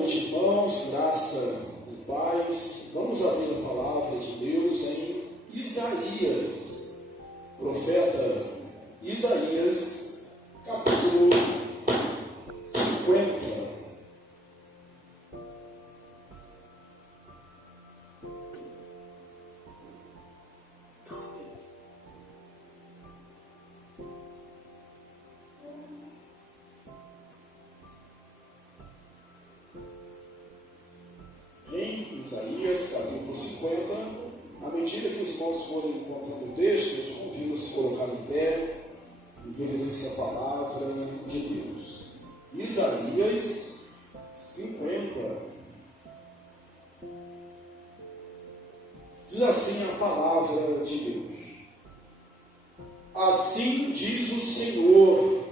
noite, irmãos, graça e paz. Vamos abrir a palavra de Deus em Isaías, profeta Isaías, capítulo 50. Isaías, capítulo 50, à medida que os irmãos forem encontrando o texto, eu os convido a se colocar em pé e reverência a palavra de Deus. Isaías 50. Diz assim a palavra de Deus: Assim diz o Senhor: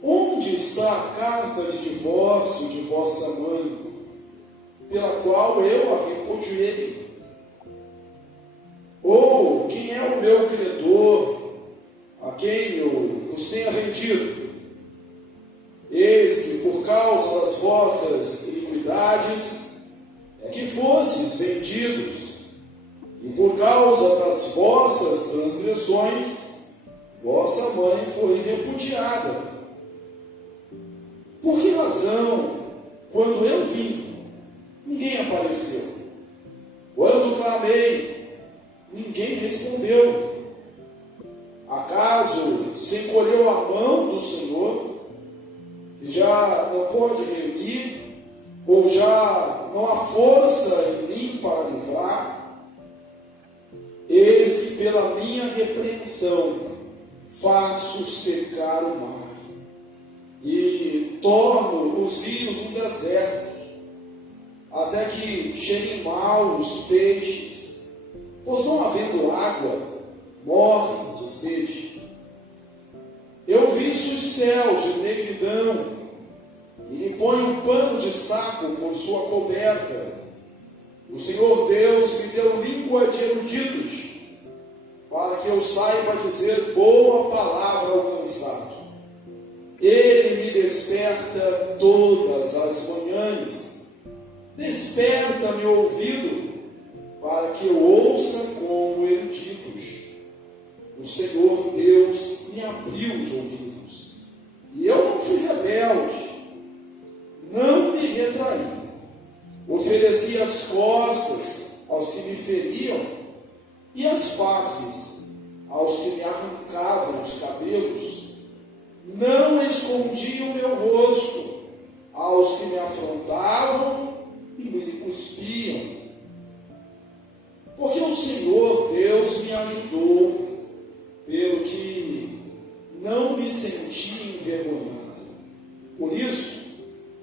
onde está a carta de divórcio de vossa mãe, pela qual eu a repudiei? Ou quem é o meu credor, a quem eu vos tenha vendido? Eis que por causa das vossas iniquidades é que fostes vendidos, e por causa das vossas transgressões vossa mãe foi repudiada. Por que razão, quando eu vim, ninguém apareceu? Quando clamei, ninguém respondeu. Acaso se encolheu a mão do Senhor, que já não pode reunir, ou já não há força em mim para livrar? Eis que pela minha repreensão faço secar o mar, e torno os rios um deserto, até que cheguem mal os peixes, pois não havendo água, morrem de sede. Eu visto os céus de negridão, e lhe ponho um pano de saco por sua coberta. O Senhor Deus me deu língua de eruditos, para que eu saiba dizer boa palavra ao cansado. Ele me desperta todas as manhãs. Desperta meu ouvido, para que eu ouça como eruditos. O Senhor Deus me abriu os ouvidos, e eu não fui rebelde, não me retraí. Ofereci as costas aos que me feriam, e as faces aos que me arrancavam os cabelos. Não escondi o meu rosto aos que me afrontavam e me cuspiam. Porque o Senhor Deus me ajudou, pelo que não me senti envergonhado. Por isso,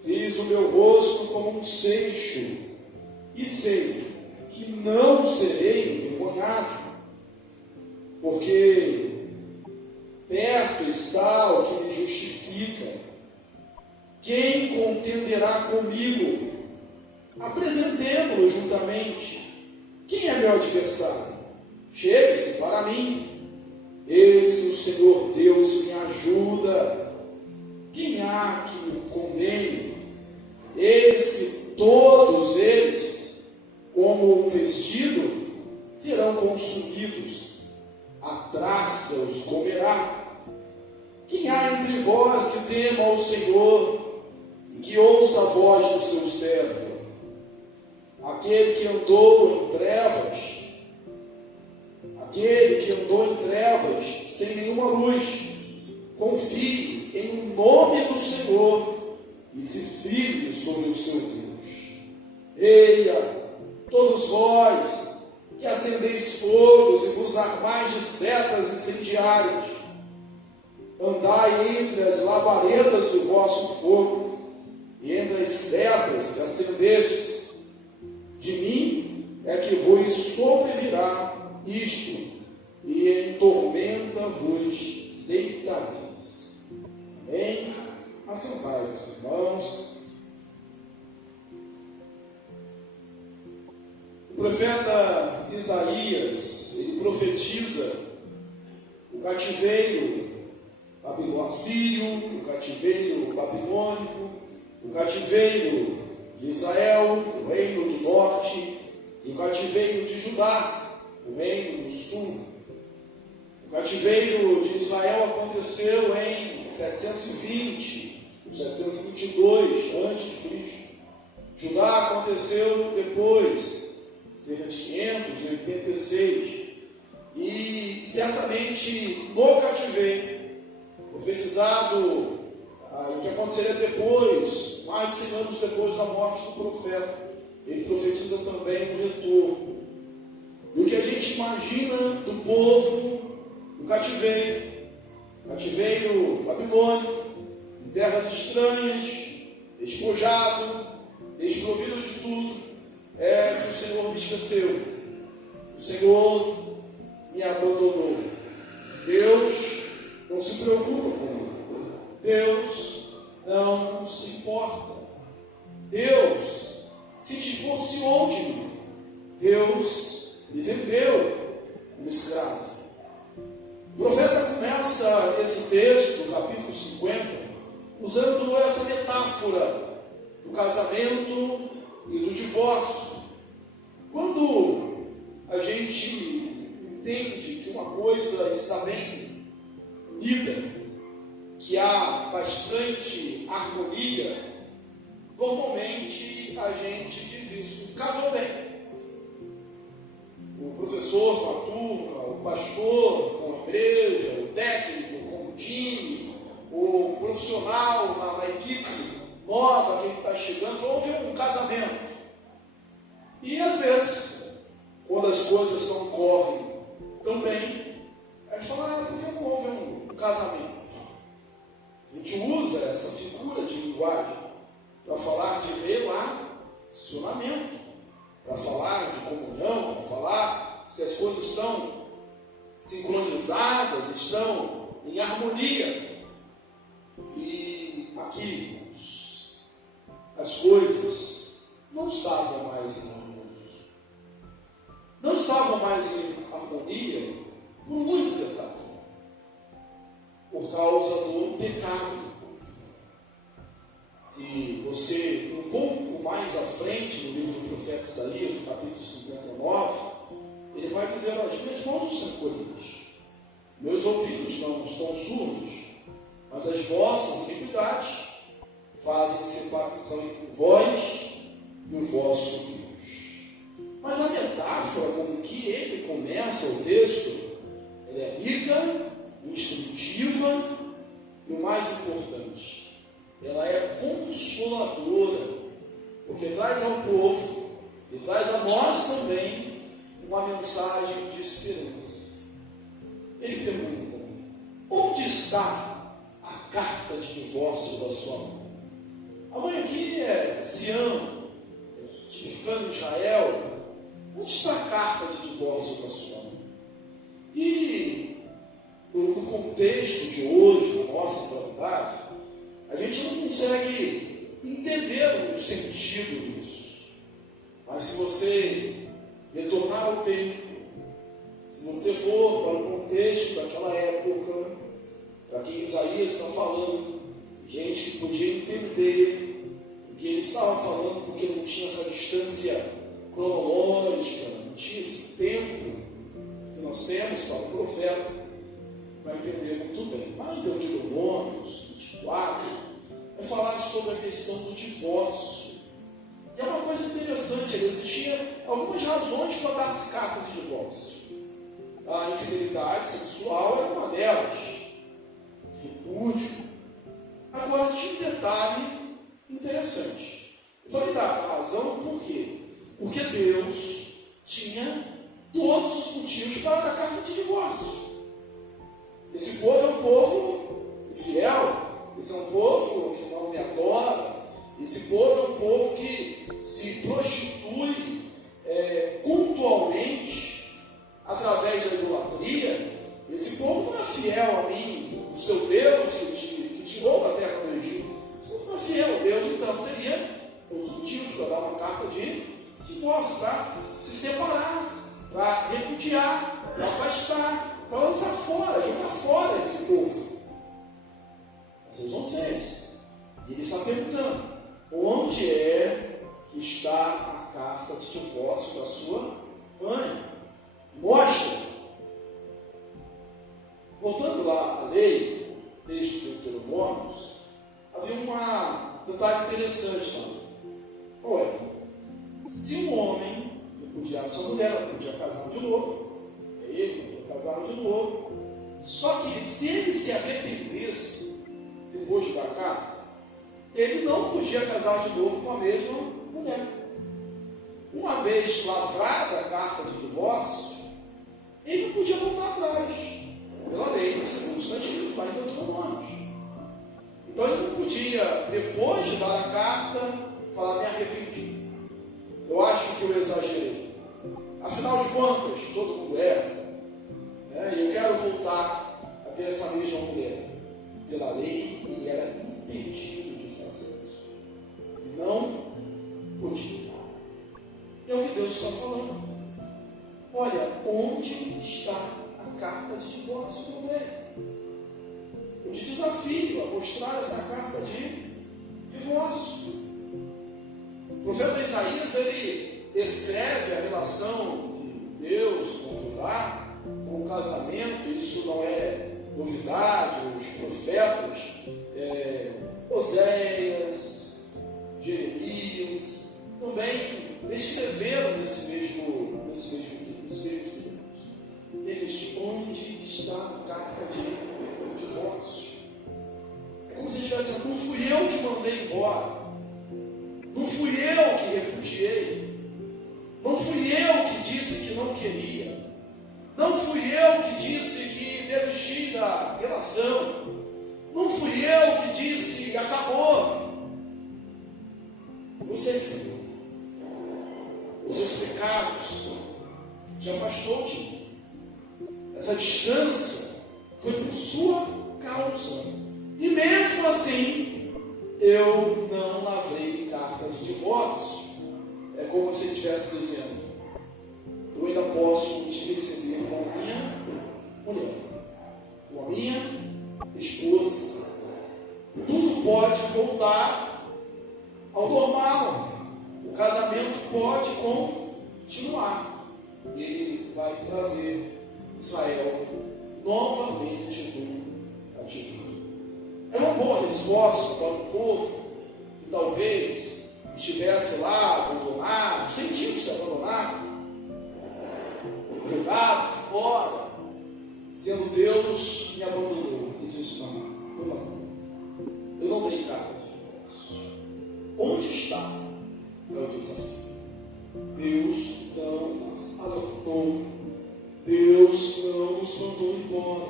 fiz o meu rosto como um seixo, e sei que não serei envergonhado, porque perto está o que me justifica. Quem contenderá comigo? Apresentemo-lo juntamente. Quem é meu adversário? Chegue-se para mim. Eis que o Senhor Deus me ajuda. Quem há que me condene? Eis que todos eles, como um vestido, serão consumidos. A traça os comerá. Quem há entre vós que tema ao Senhor e que ouça a voz do seu servo? Aquele que andou em trevas, sem nenhuma luz, confie em nome do Senhor e se firme sobre o seu Deus. Eia, todos vós que acendeis fogos e vos armais de setas incendiárias, andai entre as labaredas do vosso fogo e entre as setas que acendestes. De mim é que vos sobrevirá isto, e em tormenta vos deitareis. Amém? Assentai-vos, irmãos. O profeta Isaías, ele profetiza o cativeiro assírio, o cativeiro babilônico, o cativeiro de Israel, o reino do norte, e o cativeiro de Judá, o reino do sul. O cativeiro de Israel aconteceu em 720, 722 a.C. Judá aconteceu depois, cerca de 586. E certamente no cativeiro, profetizado o que aconteceria depois, mais de 100 anos depois da morte do profeta, ele profetiza também o retorno. E o que a gente imagina do povo do cativeiro babilônico, em terras estranhas, despojado, desprovido de tudo, é que o Senhor me esqueceu, o Senhor me abandonou. Deus não se preocupa comigo, Deus não se importa, Deus se divorciou de mim, Deus me vendeu como escravo. O profeta começa esse texto, capítulo 50, usando essa metáfora do casamento e do divórcio. Quando a gente entende que uma coisa está bem unida, que há bastante harmonia, normalmente a gente diz isso: casou bem. O professor com a turma, o pastor com a igreja, o técnico com o time, o profissional na equipe nova que está chegando, houve um casamento. E às vezes, quando as coisas não correm tão bem, a gente fala: por que não houve um casamento? A gente usa essa figura de linguagem para falar de relacionamento, para falar de comunhão, para falar que as coisas estão sincronizadas, estão em harmonia. E aqui as coisas não estavam mais em harmonia. Não estavam mais em harmonia por muito detalhe, por causa do pecado do povo. Se você, um pouco mais à frente, no livro do profeta Isaías, no capítulo 59, ele vai dizer: as minhas mãos estão colhidas, meus ouvidos não estão surdos, mas as vossas iniquidades fazem separação entre vós e o vosso Deus. Mas a metáfora com que ele começa o texto, ela é rica, instrutiva e, o mais importante, ela é consoladora, porque traz ao povo e traz a nós também uma mensagem de esperança. Ele pergunta: onde está a carta de divórcio da sua mãe? A mãe aqui é Sião, tipificando Israel. Onde está a carta de divórcio da sua mãe? E no contexto de hoje, na nossa atualidade, a gente não consegue entender o sentido disso. Mas se você retornar ao tempo, se você for para o contexto daquela época, para quem Isaías está falando, gente que podia entender o que ele estava falando, porque não tinha essa distância cronológica, não tinha esse tempo que nós temos para o profeta, vai entender muito bem. Mas Deuteronômios 24 vai falar sobre a questão do divórcio. E é uma coisa interessante, existiam algumas razões para dar-se carta de divórcio. A infidelidade sexual era uma delas, repúdio. Agora, tinha um detalhe interessante. Eu falei da razão por quê? Porque Deus tinha todos os motivos para dar carta de divórcio. Esse povo é um povo infiel, esse é um povo que não me adora, esse povo é um povo que se prostitui cultualmente através da idolatria. Esse povo não é fiel a mim, o seu Deus que tirou da terra do Egito. Se não é fiel a Deus, então teria todos os motivos para dar uma carta de divórcio, para se separar, para repudiar, para afastar, para lançar fora, jogar fora esse povo. Mas Deus não fez. E ele está perguntando: onde é está a carta de divórcio da sua mãe. Mostra. Voltando lá à lei, texto do Deuteronômio, havia um detalhe interessante também. Olha, se um homem repudiar sua mulher, ela podia casar de novo, ele podia casar de novo, só que se ele se arrependesse depois de dar carta, ele não podia casar de novo com a mesma mulher. Uma vez lavrada a carta de divórcio, ele não podia voltar atrás, pela lei do segundo substantivo, lá em Deuteronômio. Então ele não podia, depois de dar a carta, falar: me arrependi. Eu acho que eu exagerei. Afinal de contas, todo mundo erra. E eu quero voltar a ter essa mesma mulher. Pela lei, ele era impedido de fazer isso. Não podia. É o que Deus está falando. Olha, onde está a carta de divórcio do rei? Eu te desafio a mostrar essa carta de divórcio. O profeta Isaías, ele descreve a relação de Deus com Judá, com o casamento. Isso não é novidade. Os profetas, Oséias, Jeremias, também escreveram nesse mesmo texto. Eles, onde está a carta de divórcio? É como se estivesse: não fui eu que mandei embora, não fui eu que repudiei, não fui eu que disse que não queria, não fui eu que disse que desisti da relação, não fui eu que disse acabou. Você foi. Os seus pecados te afastou de mim. Essa distância foi por sua causa. E mesmo assim, eu não lavrei carta de divórcio. É como se ele estivesse dizendo: eu ainda posso te receber como minha mulher, como a minha esposa. Tudo pode voltar ao normal. O casamento pode continuar. E ele vai trazer Israel novamente do cativeiro. É uma boa resposta para um povo que talvez estivesse lá abandonado, sentindo-se abandonado, jogado fora, dizendo: Deus me abandonou. E disse: não, foi não. Eu não dei carta de divórcio. Onde está? É o desafio. Deus não adotou. Deus não nos mandou embora.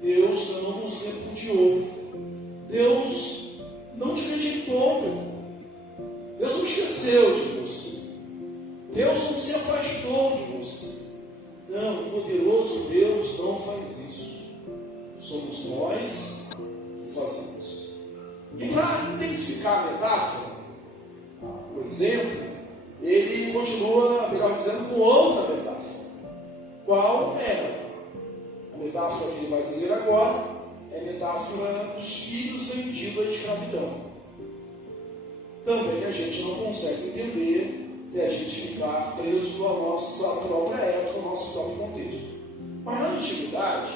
Deus não nos repudiou. Deus não te rejeitou, meu irmão. Deus não esqueceu de você. Deus não se afastou de você. Não, o poderoso Deus não faz isso. Somos nós que fazemos. E para intensificar a metáfora, por exemplo, ele continua, melhor dizendo, com outra metáfora. Qual é? A metáfora que ele vai dizer agora é a metáfora dos filhos vendidos à escravidão. Também a gente não consegue entender se a gente ficar preso à nossa própria época, ao nosso próprio contexto. Mas na antiguidade,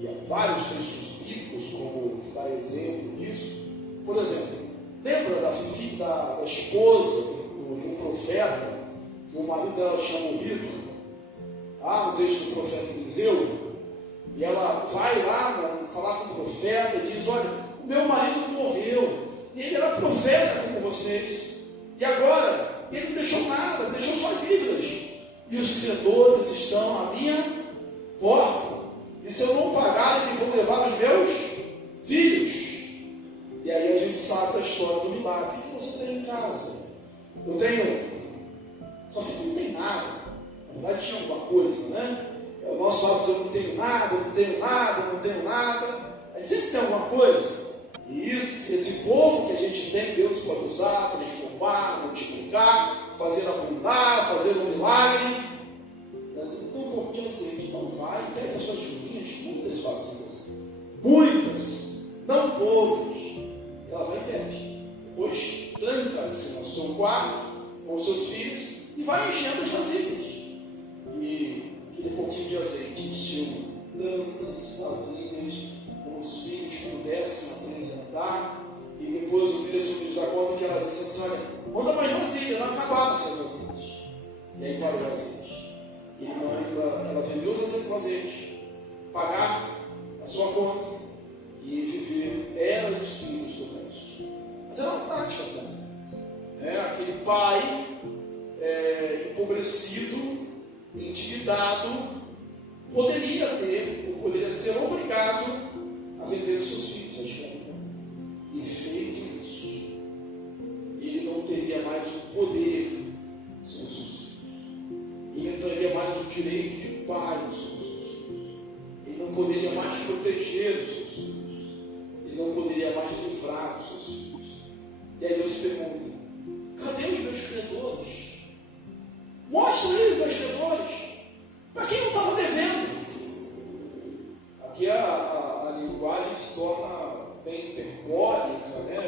e há vários textos bíblicos como que dá exemplo disso, por exemplo, lembra da filha, da esposa de um profeta, que o marido dela tinha morrido? No texto do profeta Eliseu, e ela vai lá falar com o profeta e diz: olha, o meu marido morreu, e ele era profeta como vocês, e agora ele não deixou nada, deixou só dívidas, e os credores estão à minha porta, e se eu não pagar, eles vão levar os meus filhos. E aí a gente sabe da história do milagre. O que você tem em casa? Eu tenho, só filho não tem nada. Na verdade tinha alguma coisa, né? O nosso hábito: eu não tenho nada, eu não tenho nada, eu não tenho nada. Aí sempre tem alguma coisa. E esse povo que a gente tem, Deus pode usar, transformar, multiplicar, fazer abundar, fazer um milagre. Mas então um pouco de azeite. Então vai, pega as suas cozinhas, muitas vazias. Muitas, não poucas. Ela vai e pede. Depois tranca-se na seu quarto, com os seus filhos, e vai enchendo as vasilhas. E aquele pouquinho de azeite encheu tantas vasilhas, como os filhos pudessem apresentar. E depois o texto nos dá conta que ela disse assim: olha, manda mais vasilhas, não acabaram suas vasilhas. E aí parou o azeite. E ela vendeu os azeites, pagar a sua conta e viver ela e os filhos do resto. Mas era uma prática também. Aquele pai empobrecido, endividado, poderia ser obrigado a vender os seus filhos à escravidão. E feito isso, ele não teria mais o poder sobre os seus filhos. Ele não teria mais o direito de pai sobre os seus filhos. Ele não poderia mais proteger os seus filhos. Ele não poderia mais livrar os seus filhos. E aí Deus pergunta: cadê os meus credores? Mostra aí os meus credores. Para quem eu estava devendo? Aqui a linguagem se torna bem hiperbólica, né?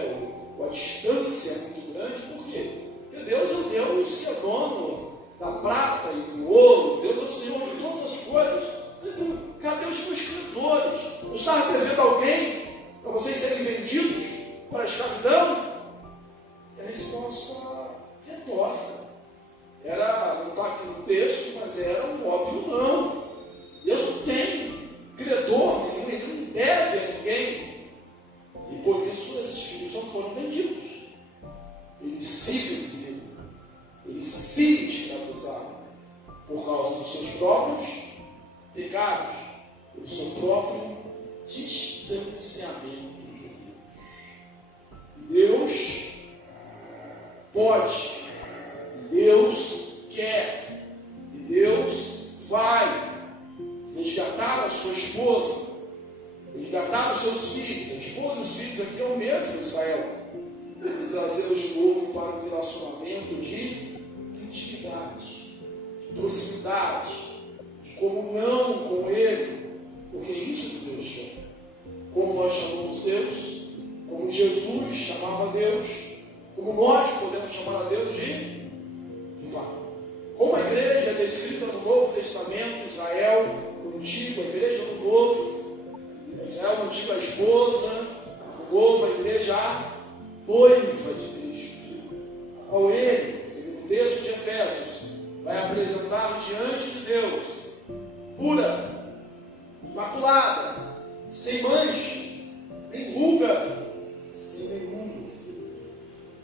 A distância é muito grande. Por quê? Porque Deus é o Deus que é dono da prata e do ouro. Deus é o Senhor de todas as coisas. Cadê os meus credores? Não está devendo alguém para vocês serem vendidos para a escravidão? E a resposta retórica. Não está aqui no texto, mas era um óbvio não. Deus não tem credor nenhum, ele não deve a ninguém. E por isso esses filhos não foram vendidos. Eles se venderam. Eles se escravizaram por causa dos seus próprios pecados, pelo seu próprio distanciamento de Deus. Deus pode, Deus quer, e Deus vai resgatar a sua esposa, resgatar os seus filhos. A esposa e os filhos aqui é o mesmo Israel, e trazê-los de novo para um relacionamento de intimidade, de proximidade, de comunhão com Ele, porque é isso que Deus quer. Como nós chamamos Deus, como Jesus chamava Deus, como nós podemos chamar a Deus de Pai. Como a igreja é descrita no Novo Testamento, Israel, no Antigo, a igreja no Novo, Israel no Antigo a esposa, no Novo a igreja a noiva de Cristo, ao ele, segundo o texto de Efésios, vai apresentar diante de Deus, pura, imaculada, sem mancha, nem ruga, sem nenhum defeito.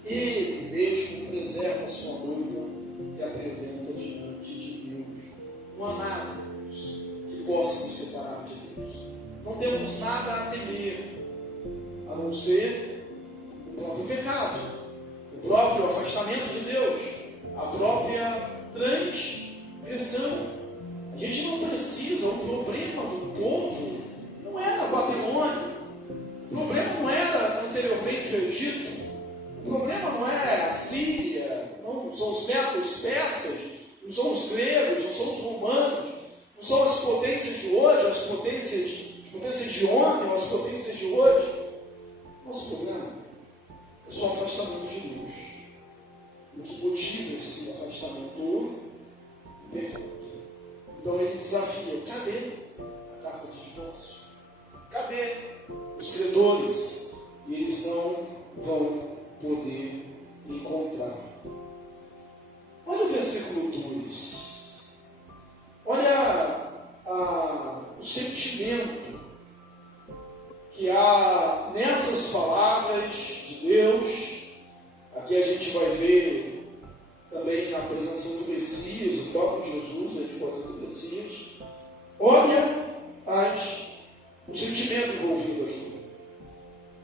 Ele mesmo preserva a sua noiva e apresenta diante de Deus. Não há nada, Deus, que possa nos separar de Deus. Não temos nada a temer, a não ser o próprio pecado, o próprio afastamento de Deus, a própria transgressão. A gente não precisa, o problema do povo não era a Babilônia, o problema não era anteriormente o Egito, o problema não é a Síria, não são os persas, não são os gregos, não são os romanos, não são as potências de hoje, as potências de ontem, ou as potências de hoje. Nosso problema é só o afastamento de Deus. O que motiva esse afastamento? O pecado. Então ele desafia: cadê a carta de divórcio? Cadê os credores? E eles não vão poder encontrar. Olha o versículo 2. Olha o sentimento que há nessas palavras de Deus. Aqui a gente vai ver também na apresentação do Messias, o próprio Jesus, a resposta do Messias. Olha o sentimento envolvido aqui.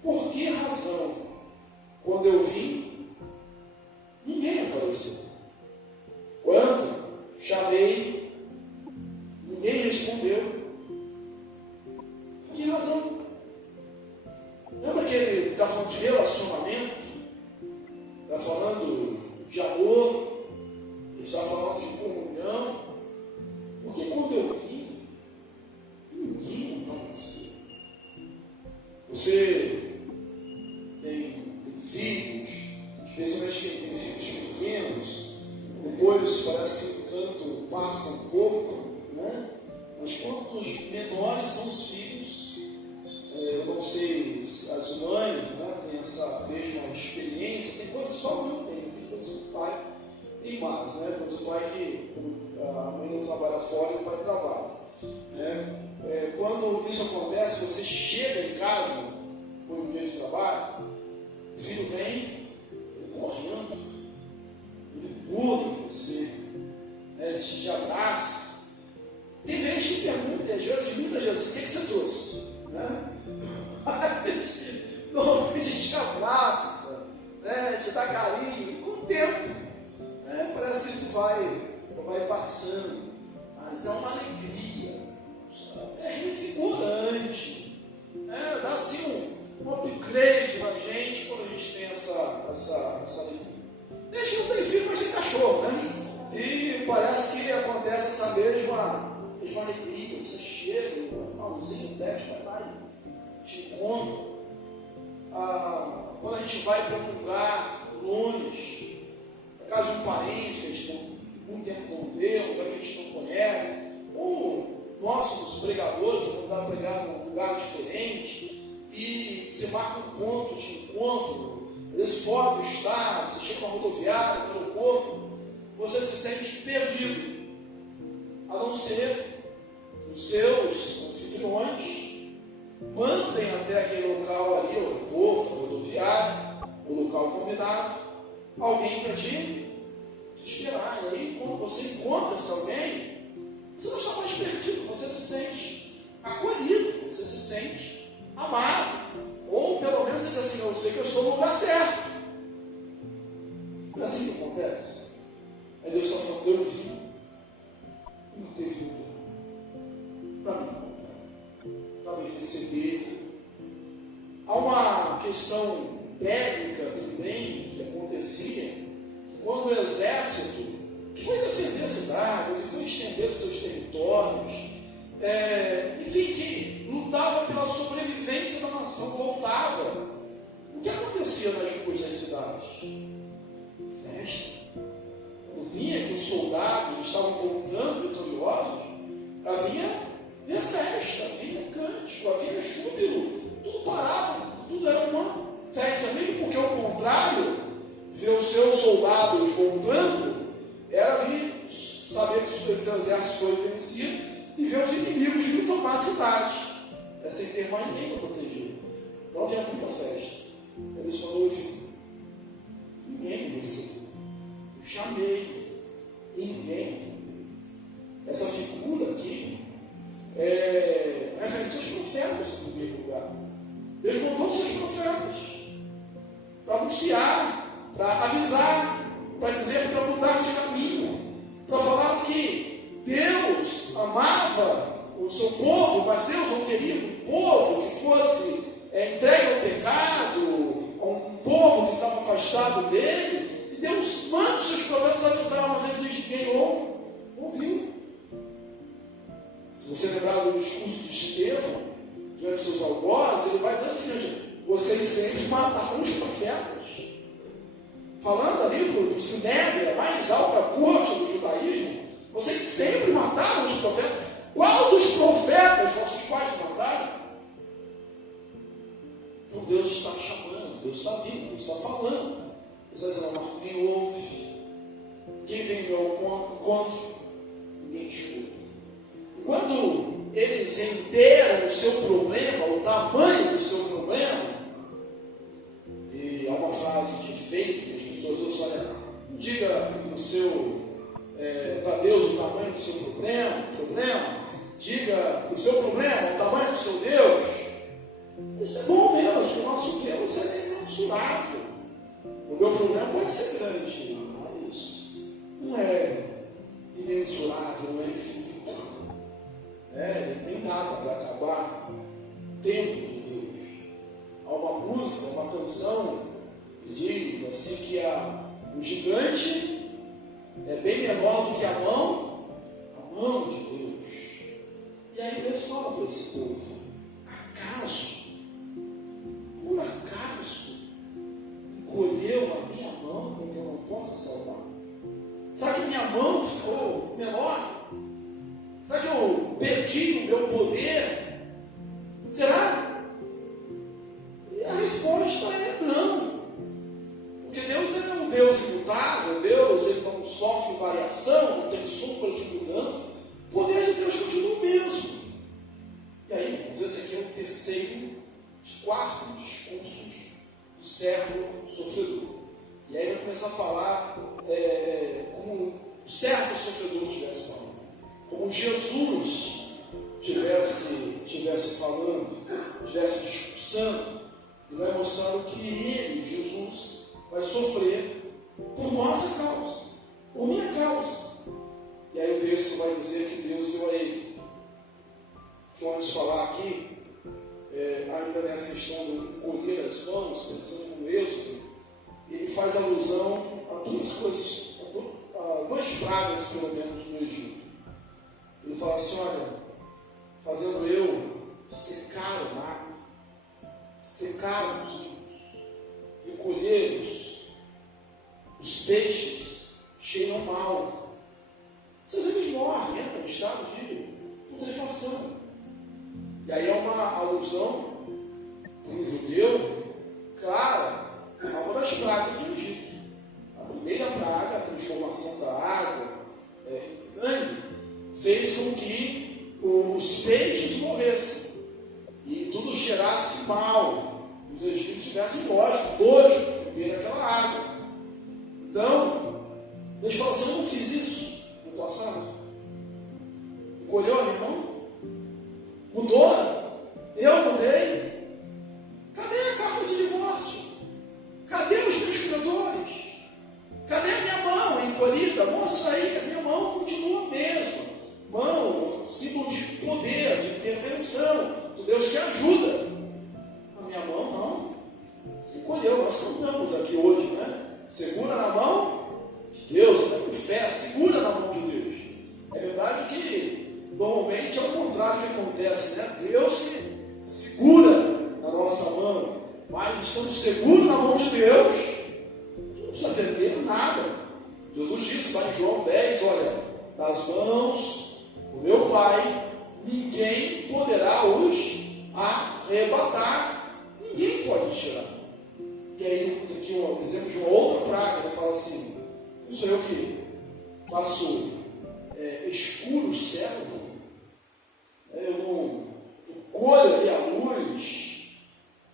Por que razão, quando eu vim, ninguém apareceu? Quando chamei, ninguém respondeu. Por que razão? Lembra que ele está falando de relacionamento? Está falando de amor? Ele está falando de comunhão? Porque quando eu vim, ninguém apareceu. Você tem filhos, depois parece que o canto passa um pouco, né? Mas quantos menores são os filhos? Eu não sei se as mães, né, têm essa mesma experiência. Tem coisas que só a mãe tem, tem coisas que o pai tem mais, né? Mas o pai que a mãe não trabalha fora e o pai trabalha. Quando isso acontece, você chega em casa por um dia de trabalho, o filho vem correndo, ele pula em você, né? Ele te abraça. Tem gente que pergunta, e às vezes, muitas vezes, o que você trouxe? Né? Normalmente te abraça, né? Te dá carinho, e com o tempo, né? Parece que isso vai passando, mas é uma alegria, é revigorante, né? Dá assim um upgrade na gente quando a gente tem essa alegria. A gente não tem filho, mas tem cachorro, né? E parece que acontece essa mesma alegria. Você chega, o irmãozinho desce, vai lá e te encontra. Quando a gente vai para um lugar longe, na casa de um parente que a gente tem muito tempo não vê, um lugar que a gente não conhece, ou nossos pregadores vão pregar num lugar diferente, e você marca um ponto de encontro, às vezes fora do estado, você chega numa rodoviária, no aeroporto, você se sente perdido, a não ser os seus anfitriões mandem até aquele local ali, o aeroporto, a rodoviária, o local combinado, alguém para te esperar. E aí, quando você encontra esse alguém, você não está mais perdido, você se sente acolhido, você se sente amado. Ou pelo menos você diz assim, eu sei que eu estou no lugar certo. Não é assim que acontece. Aí Deus está falando, eu vi, não teve lugar para me encontrar, para me receber. Há uma questão bélica também que acontecia quando o exército foi defender a cidade, ele foi estender os seus territórios, enfim, que lutava pela sobrevivência da nação, voltava. O que acontecia nas ruas das cidades? Festa. Quando vinha que os soldados estavam voltando vitoriosos, havia festa, havia cântico, havia júbilo, tudo parava, tudo era uma festa, mesmo porque ao contrário, ver os seus soldados voltando, era vir saber que esse exército foi vencido e ver os inimigos vindo tomar a cidade, sem ter mais ninguém para proteger. Então havia muita festa. Ele só não ouviu. Ninguém me recebeu. Eu chamei. E ninguém me recebeu. Essa figura aqui referencia os profetas no primeiro lugar. Deus mandou seus profetas para anunciar, para avisar, para dizer para mudar de caminho, para falar que Deus amava o seu povo, mas Deus não queria um povo que fosse entregue ao pecado, um povo que estava afastado dele. E Deus manda os seus profetas avisar, mas ele diz: quem ouviu. Se você lembrar do discurso de Estevão, diante dos seus algozes, ele vai dizer o seguinte: vocês sempre mataram os profetas. Falando ali do Sinédrio, a mais alta corte do judaísmo, vocês sempre mataram os profetas. Qual dos profetas vossos pais mataram? Então Deus está chamando, Deus está vindo, Deus está falando. Deus está dizendo: quem ouve, quem vem ao encontro, ninguém escuta. Quando eles enteram o seu problema, o tamanho do seu problema, e há uma frase de efeito que as pessoas usam: olha, diga para Deus o tamanho do seu problema, diga o seu problema, o tamanho do seu Deus. Isso é bom mesmo, porque o nosso Deus é imensurável. O meu problema pode ser grande, mas não é imensurável, não é infinito. Ele tem data para acabar. O tempo de Deus. Há uma música, uma canção que diz assim que o gigante é bem menor do que a mão de Deus. E aí Deus fala para esse povo: por acaso, encolheu a minha mão para que eu não possa salvar? Sabe o minha mão ficou menor? Será que eu perdi o meu poder? Será? E a resposta é não. Porque Deus é um Deus imutável, Deus ele não sofre variação, não tem sombra de mudança. O poder de Deus continua o mesmo. E aí, irmãos, esse aqui é o terceiro de 4 discursos do servo sofredor. E aí vai começar a falar como o servo sofredor estivesse falando, como Jesus estivesse falando, estivesse discursando, e vai mostrando que ele, Jesus, vai sofrer por nossa causa, por minha causa. E aí o texto vai dizer que Deus deu a ele. Vamos falar aqui, ainda nessa questão de colher as mãos, pensando no Êxodo, ele faz alusão a duas coisas, a 2 pragas, pelo menos, no Egito. Ele fala assim, olha, fazendo eu secar o mar, secar os rios, recolher os peixes, cheiram mal. Eles morrem, entram no estado de putrefação. E aí é uma alusão para um judeu, clara, a uma das pragas do Egito. A primeira praga, a transformação da água em sangue, fez com que os peixes morressem e tudo cheirasse mal. Os egípcios tivessem, lógico, nojo de beber aquela água. Então, eles falam assim, eu não fiz isso no passado. Encolheu a minha mão? Mudou? Eu mudei? Cadê a carta de divórcio? Cadê os meus credores? Cadê a minha mão encolhida? Mostra aí que a minha mão continua a mesma. Mão, símbolo de poder, de intervenção, do Deus que ajuda. A minha mão não. Se encolheu, nós cantamos aqui hoje, né? Segura na mão de Deus, até com fé, segura na mão de Deus. É verdade que normalmente é o contrário que acontece, né? Deus que segura na nossa mão, mas estamos seguros na mão de Deus, não precisa perder nada. Jesus disse lá em João 10, olha, das mãos do meu Pai, ninguém poderá os arrebatar, ninguém pode tirar. E aí temos aqui um exemplo de uma outra praga, ele fala assim, não sou eu que faço escuro o céu, eu não colho ali a luz,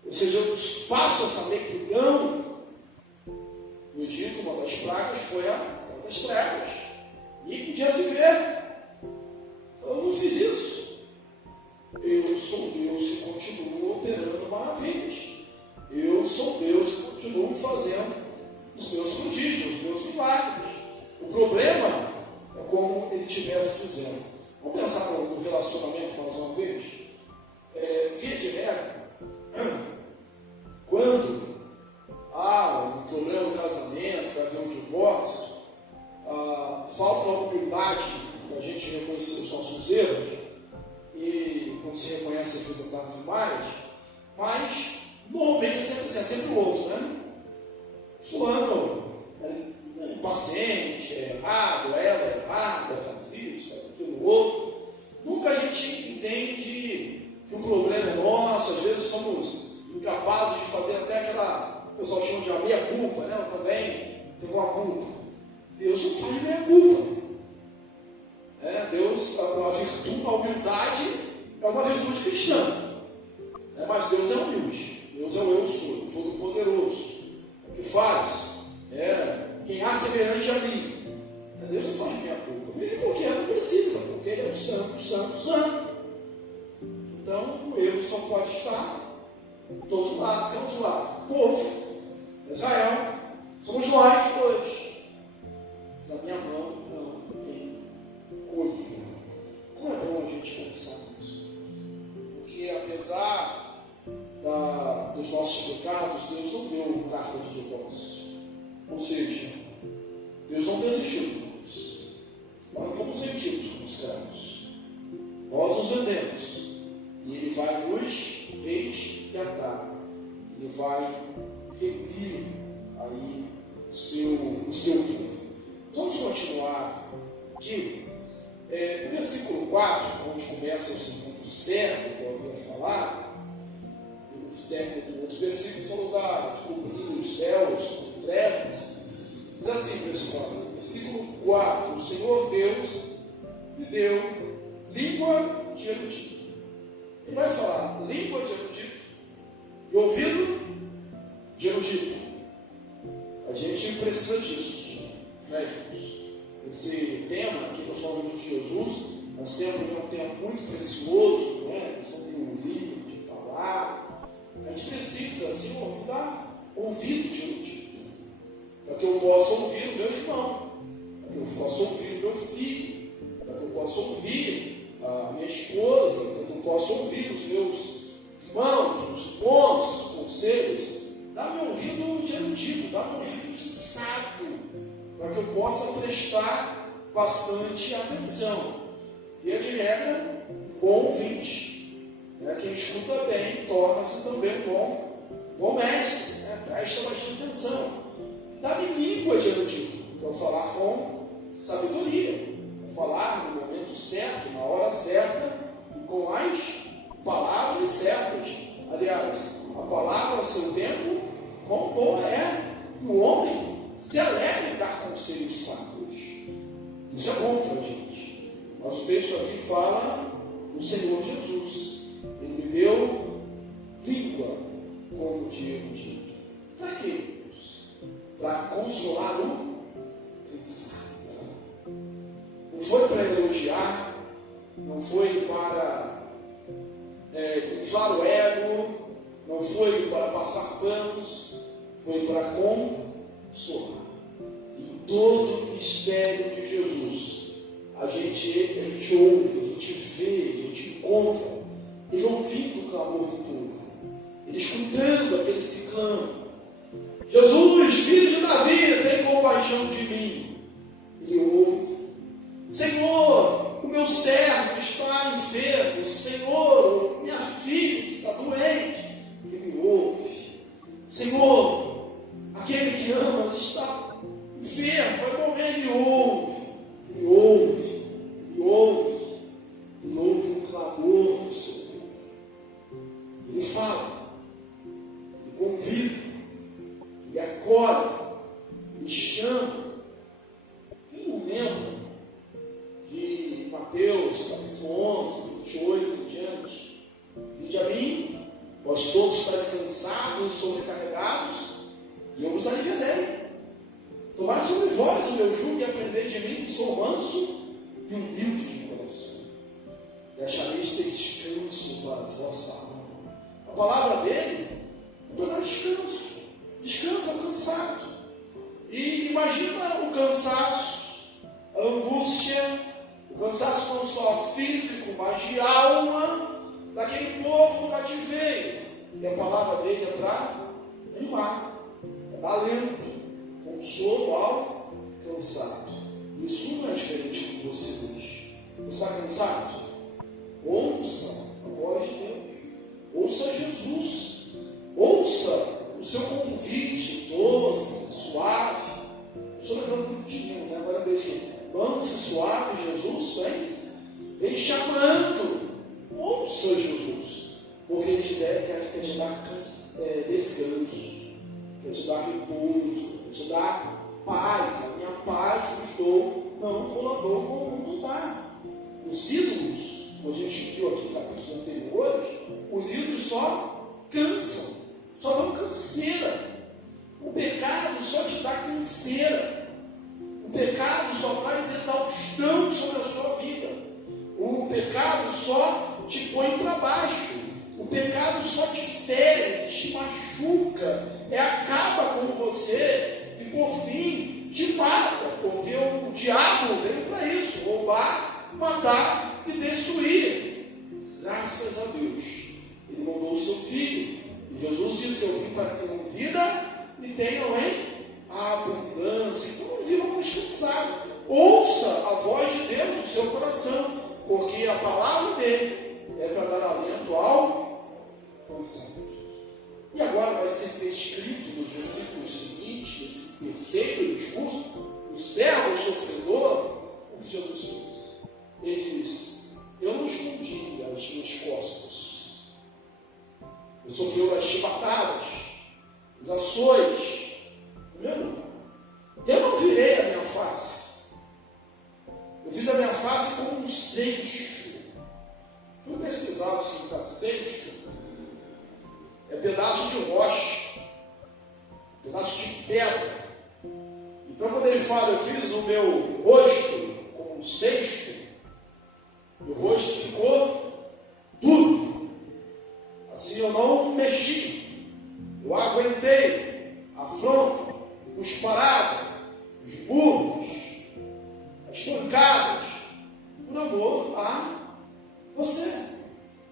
ou seja, eu faço essa negridão. No Egito, uma das pragas foi a das trevas, e podia se ver. Eu não fiz isso. Eu sou Deus e continuo operando maravilhas. Eu sou Deus e continuo fazendo os meus prodígios, os meus milagres. O problema é como ele estivesse dizendo. Vamos pensar no relacionamento mais uma vez? Via de regra, quando há um problema no casamento, haver um divórcio, falta a humildade da gente reconhecer os nossos erros, e quando se reconhece, às vezes é tarde demais, mas normalmente é sempre o outro, né? Fulano é impaciente, é errado, ela é errada, faz isso, faz aquilo, outro. Nunca a gente entende que o problema é nosso, às vezes somos incapazes de fazer até aquela, o pessoal chama de a meia-culpa, né? Eu também tenho uma culpa. Deus não faz meia-culpa. Deus, a virtude, a humildade é uma virtude cristã. Mas Deus é humilde. Deus é o eu sou, todo-poderoso. O que faz? Quem há semelhante a mim. Deus não faz meia-culpa. Mesmo porque não precisa, porque Ele é o santo, santo, santo. Então, o erro só pode estar do outro lado. Que é o outro lado? O povo, Israel, somos nós dois. Mas a minha mão não tem colhe. Como é bom a gente pensar nisso? Porque apesar dos nossos pecados, Deus não deu carta de divórcio. Ou seja, Deus não desistiu de nós. Nós não fomos vendidos como escravos. Nós nos vendemos. E Ele vai nos resgatar. Ele vai remir aí o seu povo. Vamos continuar aqui. No versículo 4, onde começa o segundo servo que eu havia falado, o término do outro versículo falou de cobrir os céus com trevas. Diz assim, pessoal, versículo 4: o Senhor Deus lhe deu língua de erudito. Ele vai falar língua de erudito e ouvido de erudito. A gente precisa disso, né, gente? Esse tema aqui nós falamos de Jesus, nós temos um tempo muito precioso, né? Questão de ouvir, de falar. A gente precisa, Senhor, dar ouvido de erudito, para que eu possa ouvir o meu irmão, para que eu possa ouvir o meu filho, para que eu possa ouvir a minha esposa, para que eu possa ouvir os meus irmãos, os bons conselhos. Dá-me ouvido de erudito, dá-me ouvido de sábio, para que eu possa prestar bastante atenção. Via de regra, bom ouvinte, né? Quem escuta bem torna-se também bom mestre, né? Presta bastante atenção. Dá-me língua de erudito, para eu falar com sabedoria, para falar no momento certo, na hora certa, e com as palavras certas. Aliás, a palavra a seu tempo, quão boa é. O homem se alegra em dar conselhos sábios. Isso é bom para a gente. Mas o texto aqui fala do Senhor Jesus. Ele me deu língua como de erudito. Para quê? Para consolar o cansado. Não foi para elogiar, não foi para inflar o ego, não foi para passar panos, foi para consolar. Em todo o mistério de Jesus, a gente ouve, a gente vê, a gente encontra ele ouvindo o clamor do povo, ele escutando aqueles que clamam: Jesus, filho de Davi, tem compaixão de mim. Ele ouve: Senhor, o meu servo está enfermo. Senhor, minha filha está doente. Ele ouve: Senhor, aquele que ama está enfermo, vai morrer. Ele ouve, ele ouve, ele ouve, ele ouve o clamor do seu povo. Ele fala, ele convida, ele acorda, ele chama. Quem não lembra de Mateus capítulo 11, 28 em diante? Vinde a mim, vós todos estáis cansados e sobrecarregados, e eu vos aliviarei. Tomai sobre vós o meu jugo e aprendei de mim, que sou manso e humilde de coração, e achareis descanso para a vossa alma. A palavra dele é para dar descanso. Descansa cansado. E imagina o cansaço, a angústia, o cansaço não só físico, mas de alma daquele povo do cativeiro. E a palavra dele é para animar, é dar alento, consolo ao cansado. Isso não é diferente de você hoje. Você está cansado? Ouça a voz de Deus. Ouça Jesus. Ouça o seu convite doce, suave. Estou lembrando muito de mim, né? Agora veja, manso e suave, Jesus vem chamando. Ouça Jesus, porque Ele quer te dar descanso, quer te dar repouso, quer te dar paz. A minha paz vos dou, não vou lá dou como o mundo dá. Os ídolos, como a gente viu aqui em capítulos anteriores, os ídolos só cansam, só dão canseira. O pecado só te dá canseira. O pecado só traz exaustão sobre a sua vida. O pecado só te põe para baixo. O pecado só te fere, te machuca, acaba com você e por fim te mata, porque o diabo veio para isso: roubar, matar e destruir. Graças a Deus, Ele mandou o seu Filho. E Jesus disse: eu vim para que tenham vida e tenham em abundância. Então não vivam descansados. Ouça a voz de Deus no seu coração, porque a palavra dele é para dar alento ao cansado. E agora vai ser descrito nos versículos seguintes, esse terceiro discurso, o servo sofredor, o que Jesus Então, quando ele fala, eu fiz o meu rosto como um cesto, meu rosto ficou duro. Assim eu não mexi. Eu aguentei a afronta, os paradas, os burros, as pancadas, por amor a você.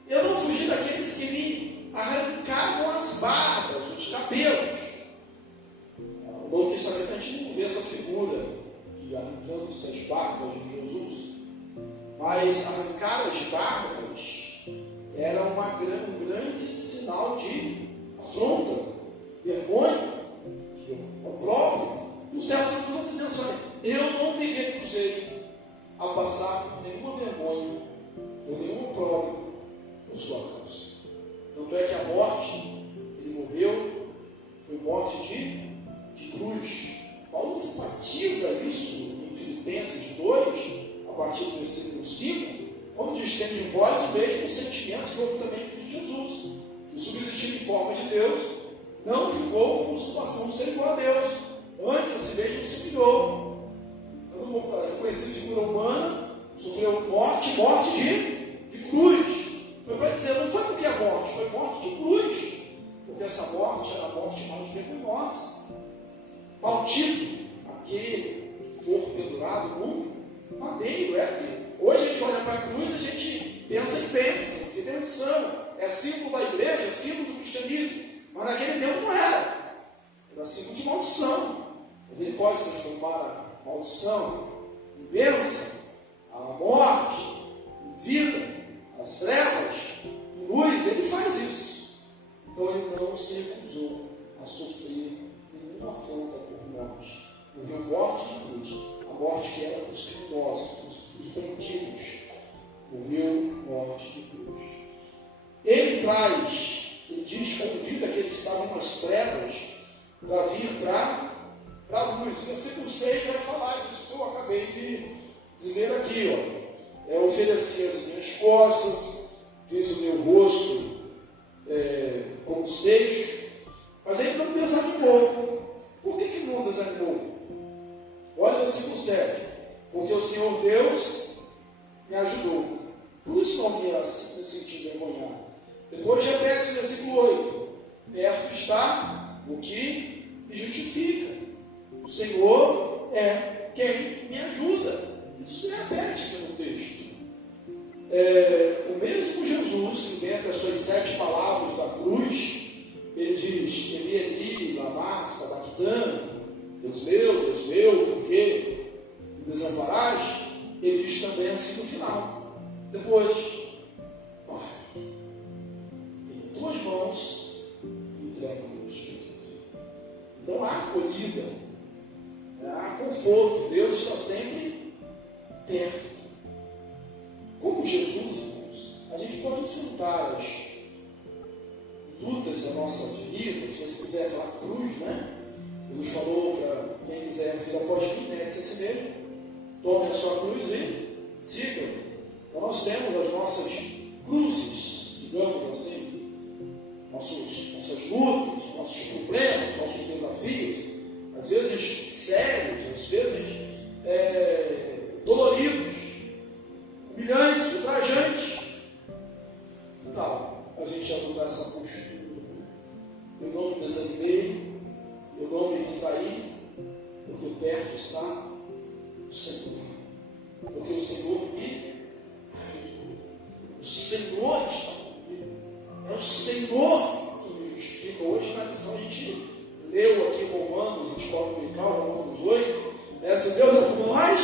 Eu não fugi daqueles que me arrancavam as barbas, os cabelos. No Novo Testamento a gente não vê essa figura de arrancando-se as barbas de Jesus, mas arrancar as barbas era um grande sinal de afronta, vergonha, de opróbrio. E o servo está dizendo assim: olha, eu não me recusei a passar por nenhuma vergonha, por nenhum opróbrio por sua causa. Tanto é que a morte, ele morreu, foi morte de cruz. Paulo enfatiza isso em Filipenses 2, a partir do versículo 5, quando diz: tendo em vós o mesmo sentimento que houve também em Jesus, que subsistindo em forma de Deus, não julgou como usurpação ser igual a Deus, antes a si mesmo se humilhou, reconhecido figura humana, sofreu morte de cruz. Foi para dizer, não foi porque a morte, foi morte de cruz, porque essa morte era a morte mais vergonhosa. Maldito aquele que for pendurado no madeiro. Hoje a gente olha para a cruz e a gente pensa em bênção, redenção, é símbolo da igreja, é símbolo do cristianismo, mas naquele tempo não era símbolo de maldição. Mas ele pode transformar a maldição em bênção, a morte em vida, as trevas em luz. Ele faz isso. Então ele não se recusou a sofrer nenhuma afronta por nós. Morreu morte de cruz, a morte que era dos criminosos, dos bandidos. Morreu morte de cruz. Ele diz, convida aqueles que estavam nas trevas para vir para a luz. O versículo 6 vai falar disso que eu acabei de dizer aqui. Eu ofereci as minhas costas, fiz o meu rosto como cesto, mas ele não desanimou. Por que não desanimou? Olha o versículo 7. Porque o Senhor Deus me ajudou. Por isso não me senti envergonhado. Depois repete o versículo 8. Perto está o que me justifica. O Senhor é quem me ajuda. Isso se repete aqui no texto. O mesmo Jesus, dentre as suas 7 palavras da cruz, ele diz: Eli, Eli, lama sabachthani, Deus meu, por que me desamparaste? Ele diz também assim no final. Depois, Pai, em tuas mãos entrego o meu espírito. Então há acolhida, há conforto. Deus está sempre perto. Como Jesus, irmãos, a gente pode enfrentar as lutas da nossa vida. Se você quiser falar cruz, né? Jesus falou para quem quiser vir após mim, negue-se a si mesmo, tome a sua cruz e siga. Então nós temos as nossas cruzes, digamos assim, nossas lutas, nossos problemas, nossos desafios, às vezes sérios, às vezes doloridos, humilhantes, ultrajantes. Então, a gente já mudar essa postura. Eu não me desanimei, eu não me retraí, porque perto está o Senhor. Porque o Senhor me ajudou. O Senhor está comigo. É o Senhor que me justifica. Hoje na lição a gente leu aqui Romanos, escola dominical, Romanos 8. Se Deus é por nós,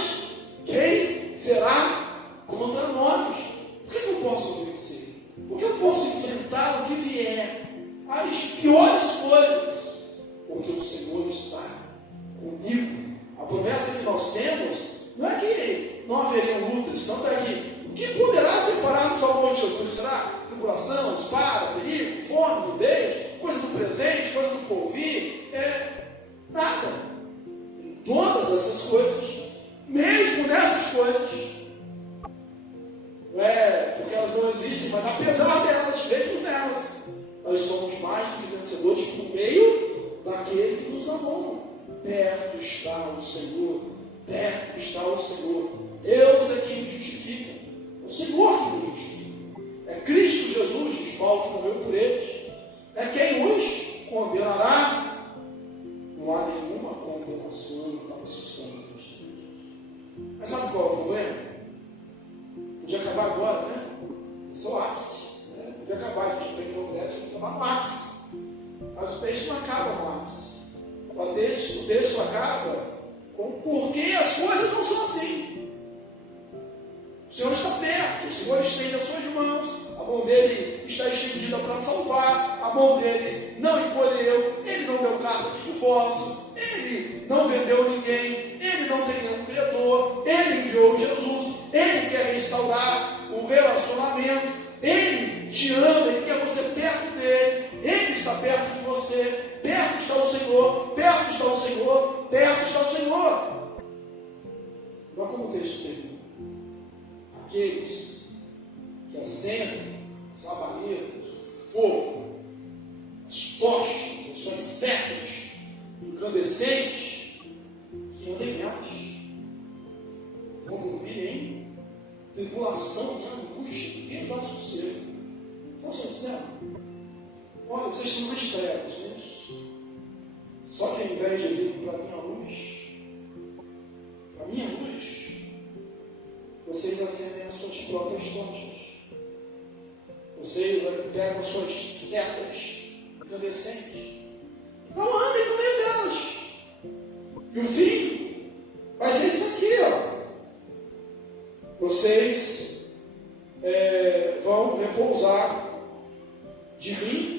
quem será contra nós? Por que eu posso vencer? Por que eu posso enfrentar o que vier? As piores coisas. Porque o Senhor está comigo. A promessa que nós temos não é que não haveriam lutas, tanto é que o que poderá separar-nos do amor de Jesus? Será tribulação, espada, perigo, fome, nudez, coisa do presente, coisa do porvir? Nada. Em todas essas coisas, mesmo nessas coisas, não é porque elas não existem, mas apesar delas, mesmo nelas, nós somos mais do que vencedores por meio daquele que nos amou. perto está o Senhor, perto está o Senhor. Deus é quem nos justifica, é o Senhor que nos justifica. É Cristo Jesus, diz Paulo, que morreu por eles. É quem nos condenará. Não há nenhuma condenação para os que são em Cristo Jesus. Mas sabe qual é o problema? Podia acabar agora, né? Esse é o ápice. Né? Podia acabar, a gente tem progresso, tem que acabar no ápice. Mas o texto não acaba no ápice. O texto acaba com porque as coisas não são assim. O Senhor está perto, o Senhor estende as suas mãos, a mão dele está estendida para salvar, a mão dele não encolheu, ele não deu carta de divórcio, ele não vendeu ninguém, ele não tem nenhum credor, ele enviou Jesus, ele quer restaurar o relacionamento, ele te ama, ele quer você perto dele, ele está perto de você. Perto está o Senhor, perto está o Senhor, perto está o Senhor. Olha como o texto termina. Aqueles que acendem as labaredas, o fogo, as tochas, as suas setas incandescentes, que andem nelas, vão dormir em tribulação, em angústia, em desassossego. Não estou dizendo? Olha, vocês estão nas trevas, né? Só que ao invés de vir para a minha luz, vocês acendem as suas próprias tochas. Vocês pegam as suas setas incandescentes. Então andem no meio delas. E o fim vai ser isso aqui, ó. Vocês vão repousar de mim.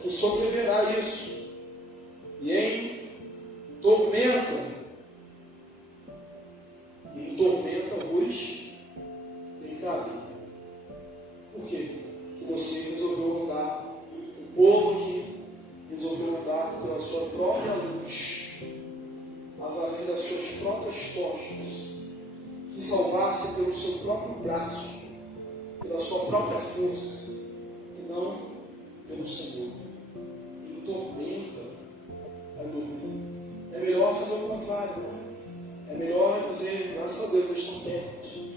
Que sobreverá isso, e em tormenta vos deitarei. Por quê? Que você resolveu andar, o povo que resolveu andar pela sua própria luz, através das suas próprias tochas, que salvasse pelo seu próprio braço, pela sua própria força, e não pelo Senhor. Em tormenta a dormir. É melhor fazer o contrário, né? É melhor dizer, graças a Deus, eu estou perto.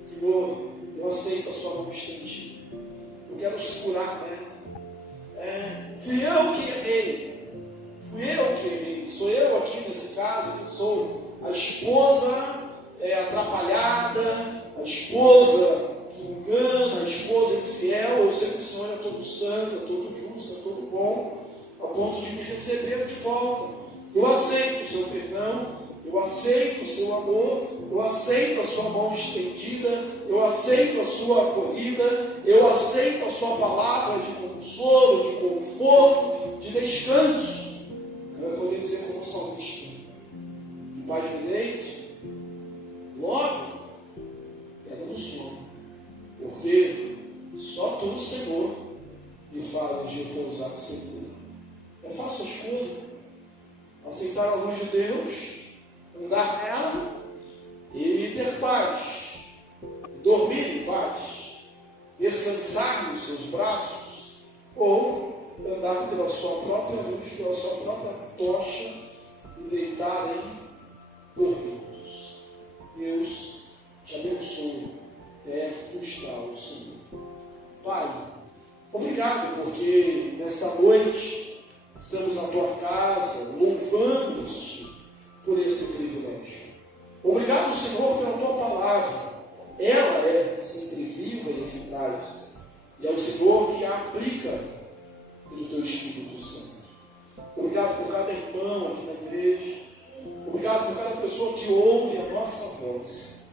Senhor, eu aceito a sua mão estendida. Eu quero segurar, né? Fui eu que errei. Sou eu aqui nesse caso que sou a esposa atrapalhada, a esposa que engana, a esposa infiel. Eu sei que o Senhor é todo santo, é todo justo, é todo bom, ao ponto de me receber de volta. Eu aceito o seu perdão, eu aceito o seu amor, eu aceito a sua mão estendida, eu aceito a sua acolhida, eu aceito a sua palavra de consolo, de conforto, de descanso. Eu vou poder dizer como salmista: em paz me deito, logo pego no sono, porque só tu, Senhor, me faz de repousar seguro. É fácil a escolha, aceitar a luz de Deus, andar nela e ter paz, dormir em paz, descansar nos seus braços, ou andar pela sua própria luz, pela sua própria tocha e deitar em dormidos. Deus te abençoe, perto está o Senhor. Pai, obrigado porque nesta noite estamos na tua casa, louvando-te por esse privilégio. Obrigado, Senhor, pela tua palavra. Ela é sempre viva e eficaz. E é o Senhor que a aplica pelo teu Espírito Santo. Obrigado por cada irmão aqui na igreja. Obrigado por cada pessoa que ouve a nossa voz.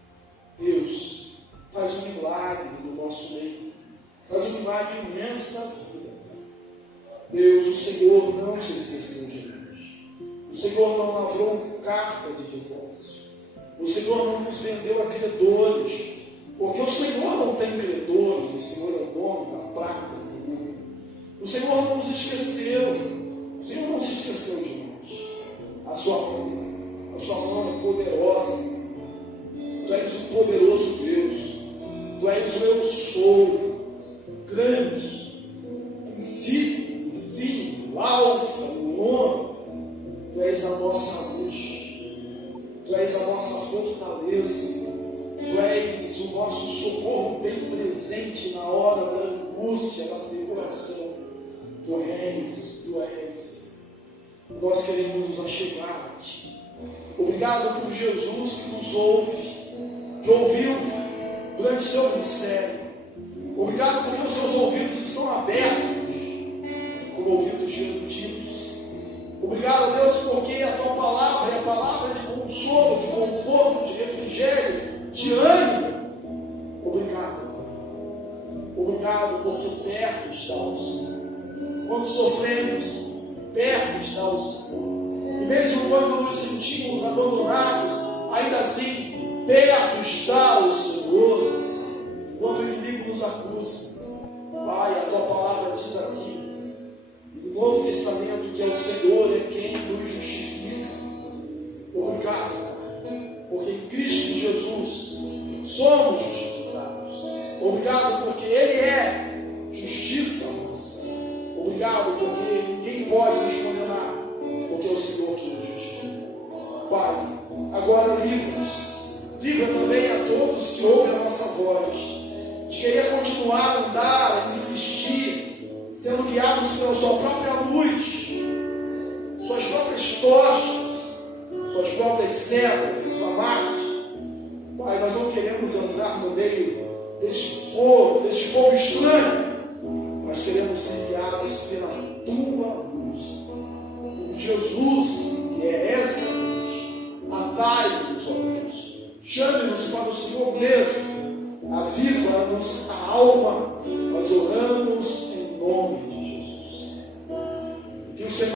Deus, faz um milagre no nosso meio. Faz um milagre imenso na vida. Deus, o Senhor não se esqueceu de nós. O Senhor não lavrou carta de divórcio. O Senhor não nos vendeu a credores, porque o Senhor não tem credores, o Senhor é o dono da prata do mundo. O Senhor não nos esqueceu, o Senhor não se esqueceu de nós. A sua mão é poderosa. Tu és o poderoso Deus. Tu és o eu sou, grande, princípio, fim, o alfa és a nossa luz, Tu és a nossa fortaleza, Tu és o nosso socorro bem presente na hora da angústia, da tribulação. Tu és. Nós queremos nos achegar a Ti. Obrigado por Jesus que nos ouve, que ouviu durante o seu ministério. Obrigado porque os seus ouvidos estão abertos, como ouvidos de eruditos. Obrigado, Deus, porque a Tua palavra é a palavra de consolo, de conforto, de refrigério, de ânimo. Obrigado porque perto está o Senhor. Quando sofremos, perto está o Senhor. E mesmo quando nos sentimos abandonados, ainda assim, perto está o Senhor. Quando o inimigo nos acusa, Pai, a Tua palavra diz aqui, no Novo Testamento, que é o Senhor é quem nos justifica. Obrigado, Pai, porque em Cristo Jesus somos justificados. Obrigado porque Ele é justiça nossa. Obrigado porque ninguém pode nos condenar, porque é o Senhor que nos justifica. Pai, agora livra também a todos que ouvem a nossa voz, de querer continuar a andar, a insistir, sendo guiados pela Sua própria luz, Suas próprias tochas, Suas próprias setas e Sua marca. Pai, nós não queremos andar no meio deste fogo estranho. Nós queremos ser guiados pela Tua luz. Por Jesus, que é essa luz, atrai-nos, ó Deus. Chame-nos para o Senhor mesmo. Aviva-nos a alma.